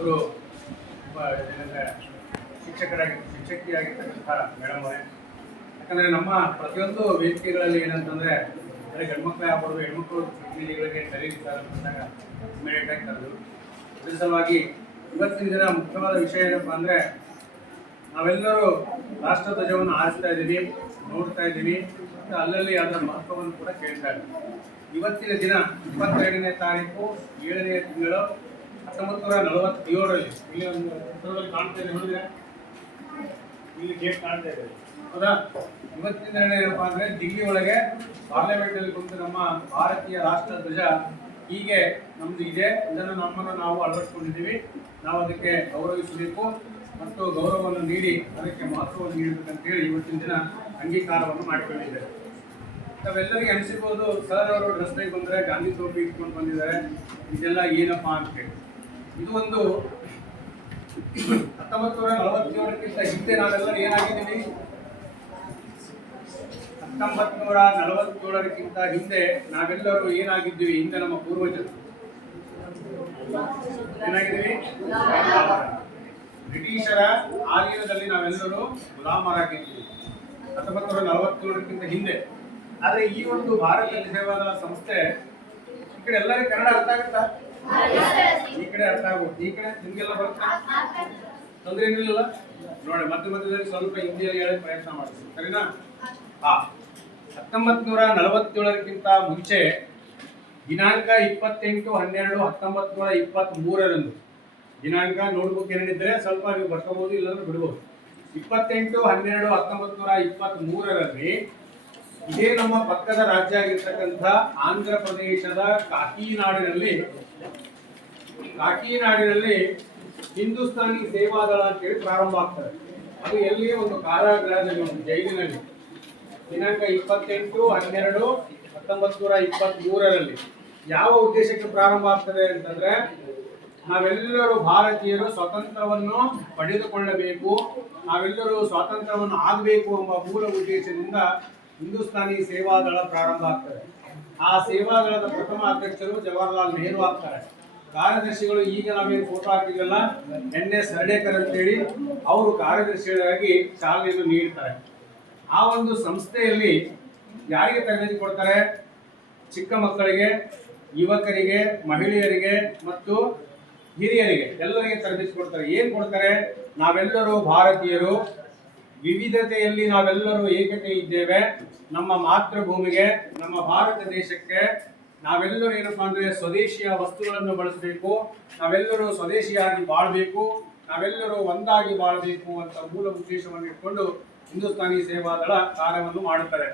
ಇಬ್ಬರು ಏನಂದರೆ ಶಿಕ್ಷಕಿಯಾಗಿರ್ತಕ್ಕಂಥ ಮೇಡಮ್ ಅವರೇ. ಯಾಕಂದರೆ ನಮ್ಮ ಪ್ರತಿಯೊಂದು ವೇದಿಕೆಗಳಲ್ಲಿ ಏನಂತಂದರೆ ಬರೀ ಗಂಡ್ಮಕ್ಳೇ ಆಗ್ಬೋದು, ಹೆಣ್ಮಕ್ಳು ಪ್ರತಿನಿಧಿಗಳಿಗೆ ಕರೀತಾರೆ ಅಂದಾಗ ಇಮಿಡಿಯೇಟಾಗಿ ಕರೆದು ಅದ್ರ ಸಲುವಾಗಿ ಇವತ್ತಿನ ದಿನ ಮುಖ್ಯವಾದ ವಿಷಯ ಏನಪ್ಪ ಅಂದರೆ ನಾವೆಲ್ಲರೂ ರಾಷ್ಟ್ರ ಧ್ವಜವನ್ನು ಆರಿಸ್ತಾ ಇದ್ದೀವಿ, ನೋಡ್ತಾ ಇದ್ದೀವಿ ಮತ್ತು ಅಲ್ಲಲ್ಲಿ ಅದರ ಮಹತ್ವವನ್ನು ಕೂಡ ಕೇಳ್ತಾ ಇದ್ದೀವಿ. ಇವತ್ತಿನ ದಿನ 22ನೇ ತಾರೀಕು 7ನೇ ತಿಂಗಳು 1947ರಲ್ಲಿ ಇಲ್ಲಿ ಒಂದು ಚಿತ್ರದಲ್ಲಿ ಕಾಣ್ತಾ ಇದೆ, ನೋಡಿದ್ರೆ ಇಲ್ಲಿ ಗೇಟ್ ಕಾಣ್ತಾ ಇದೆ ಹೌದಾ. ಇವತ್ತಿನ ದಿನ ಏನಪ್ಪಾ ಅಂದರೆ ದಿಲ್ಲಿ ಒಳಗೆ ಪಾರ್ಲಿಮೆಂಟಲ್ಲಿ ಕುರಿತು ನಮ್ಮ ಭಾರತೀಯ ರಾಷ್ಟ್ರ ಧ್ವಜ ಹೀಗೆ ನಮ್ದು ಇದೆ, ಇದನ್ನು ನಮ್ಮನ್ನು ನಾವು ಅಳವಡಿಸ್ಕೊಂಡಿದ್ದೀವಿ. ನಾವು ಅದಕ್ಕೆ ಗೌರವಿಸಬೇಕು ಮತ್ತು ಗೌರವವನ್ನು ನೀಡಿ ಅದಕ್ಕೆ ಮಹತ್ವವನ್ನು ನೀಡಬೇಕಂತೇಳಿ ಇವತ್ತಿನ ದಿನ ಅಂಗೀಕಾರವನ್ನು ಮಾಡಿಕೊಂಡಿದ್ದೇವೆ. ನಾವೆಲ್ಲರಿಗೆ ಅನಿಸಿರ್ಬೋದು, ಸರ್ ಅವರು ರಸ್ತೆಗೆ ಬಂದರೆ ಗಾಂಧಿ ಟೋಪಿ ಇಟ್ಕೊಂಡು ಬಂದಿದ್ದಾರೆ, ಇದೆಲ್ಲ ಏನಪ್ಪ ಅಂತೇಳಿ. ಇದು ಒಂದು 1947ಕ್ಕಿಂತ ಹಿಂದೆ ನಾವೆಲ್ಲರೂ ಏನಾಗಿದ್ದೀವಿ, 1947ಕ್ಕಿಂತ ಹಿಂದೆ ನಾವೆಲ್ಲರೂ ಏನಾಗಿದ್ದೀವಿ, ಹಿಂದೆ ನಮ್ಮ ಪೂರ್ವಜರು ಏನಾಗಿದ್ದೀವಿ, ಬ್ರಿಟಿಷರ ಆಧೀನದಲ್ಲಿ ನಾವೆಲ್ಲರೂ ಗುಲಾಮರಾಗಿದ್ದೀವಿ 1947ಕ್ಕಿಂತ ಹಿಂದೆ. ಆದರೆ ಈ ಒಂದು ಭಾರತ ಸೇವಾದಳ ಸಂಸ್ಥೆ ಈ ಕಡೆ ಎಲ್ಲರಿಗೂ ಕನ್ನಡ ಅರ್ಥ ಆಗುತ್ತಾ? ಈ ಕಡೆ ಅರ್ಥ ಆಗುತ್ತೆ, ಈ ಕಡೆ ನಿಮಗೆಲ್ಲ ಬರುತ್ತಾ? ತೊಂದರೆ ಏನಿಲ್ಲ ನೋಡಿ, ಮಧ್ಯದಲ್ಲಿ ಸ್ವಲ್ಪ ಹಿಂದಿಯಲ್ಲಿ ಹೇಳಕ್ಕೆ ಪ್ರಯತ್ನ ಮಾಡ್ತೀವಿ, ಸರಿನಾ? 1947ಕ್ಕಿಂತ ಮುಂಚೆ ದಿನಾಂಕ 28/12/1923 ದಿನಾಂಕ ನೋಟ್ಬುಕ್ ಏನಿದ್ರೆ ಸ್ವಲ್ಪ ನೀವು ಬರ್ಕೋಬಹುದು, ಇಲ್ಲಾಂದ್ರೆ ಬಿಡ್ಬೋದು. 28/12/1923 ಇದೇ ನಮ್ಮ ಪಕ್ಕದ ರಾಜ್ಯ ಆಗಿರ್ತಕ್ಕಂಥ ಆಂಧ್ರ ಪ್ರದೇಶದ ಕಾಕಿನಾಡಿನಲ್ಲಿ ಹಿಂದೂಸ್ತಾನಿ ಸೇವಾದಳ ಅಂತೇಳಿ ಪ್ರಾರಂಭ ಆಗ್ತದೆ. ಅದು ಎಲ್ಲಿಯೇ ಒಂದು ಕಾರಾಗೃಹದಲ್ಲಿ, ಒಂದು ಜೈಲಿನಲ್ಲಿ ದಿನಾಂಕ 28/12/1923 ಯಾವ ಉದ್ದೇಶಕ್ಕೆ ಪ್ರಾರಂಭ ಆಗ್ತದೆ ಅಂತಂದ್ರೆ, ನಾವೆಲ್ಲರೂ ಭಾರತೀಯರು ಸ್ವಾತಂತ್ರ್ಯವನ್ನು ಪಡೆದುಕೊಳ್ಳಬೇಕು, ನಾವೆಲ್ಲರೂ ಸ್ವಾತಂತ್ರ್ಯವನ್ನು ಆಗಬೇಕು ಎಂಬ ಮೂಲ ಉದ್ದೇಶದಿಂದ ಹಿಂದೂಸ್ತಾನಿ ಸೇವಾದಳ ಪ್ರಾರಂಭ ಆಗ್ತದೆ. ಆ ಸೇವಾದಳದ ಪ್ರಥಮ ಅಧ್ಯಕ್ಷರು ಜವಾಹರ್ಲಾಲ್ ನೆಹರು ಆಗ್ತಾರೆ. ಕಾರ್ಯದರ್ಶಿಗಳು ಈಗ ನಾವೇನು ಫೋಟೋ ಹಾಕಿದ್ವಲ್ಲ, NS ಹರ್ಡೇಕರ್ ಅಂತೇಳಿ, ಅವರು ಕಾರ್ಯದರ್ಶಿಗಳಾಗಿ ಚಾಲನೆಯನ್ನು ನೀಡ್ತಾರೆ. ಆ ಒಂದು ಸಂಸ್ಥೆಯಲ್ಲಿ ಯಾರಿಗೆ ತರಬೇತಿ ಕೊಡ್ತಾರೆ? ಚಿಕ್ಕ ಮಕ್ಕಳಿಗೆ, ಯುವಕರಿಗೆ, ಮಹಿಳೆಯರಿಗೆ ಮತ್ತು ಹಿರಿಯರಿಗೆ ಎಲ್ಲರಿಗೆ ತರಬೇತಿ ಕೊಡ್ತಾರೆ. ಏನು ಕೊಡ್ತಾರೆ? ನಾವೆಲ್ಲರೂ ಭಾರತೀಯರು, ವಿವಿಧತೆಯಲ್ಲಿ ನಾವೆಲ್ಲರೂ ಏಕತೆ ಇದ್ದೇವೆ, ನಮ್ಮ ಮಾತೃಭೂಮಿಗೆ, ನಮ್ಮ ಭಾರತ ದೇಶಕ್ಕೆ ನಾವೆಲ್ಲರೂ ಏನಪ್ಪಾ ಅಂದರೆ ಸ್ವದೇಶಿಯ ವಸ್ತುಗಳನ್ನು ಬಳಸಬೇಕು, ನಾವೆಲ್ಲರೂ ಸ್ವದೇಶಿಯಾಗಿ ಬಾಳಬೇಕು, ನಾವೆಲ್ಲರೂ ಒಂದಾಗಿ ಬಾಳಬೇಕು ಅಂತ ಮೂಲ ಉದ್ದೇಶವನ್ನು ಇಟ್ಕೊಂಡು ಹಿಂದೂಸ್ತಾನಿ ಸೇವಾದಳ ಕಾರ್ಯವನ್ನು ಮಾಡುತ್ತಾರೆ.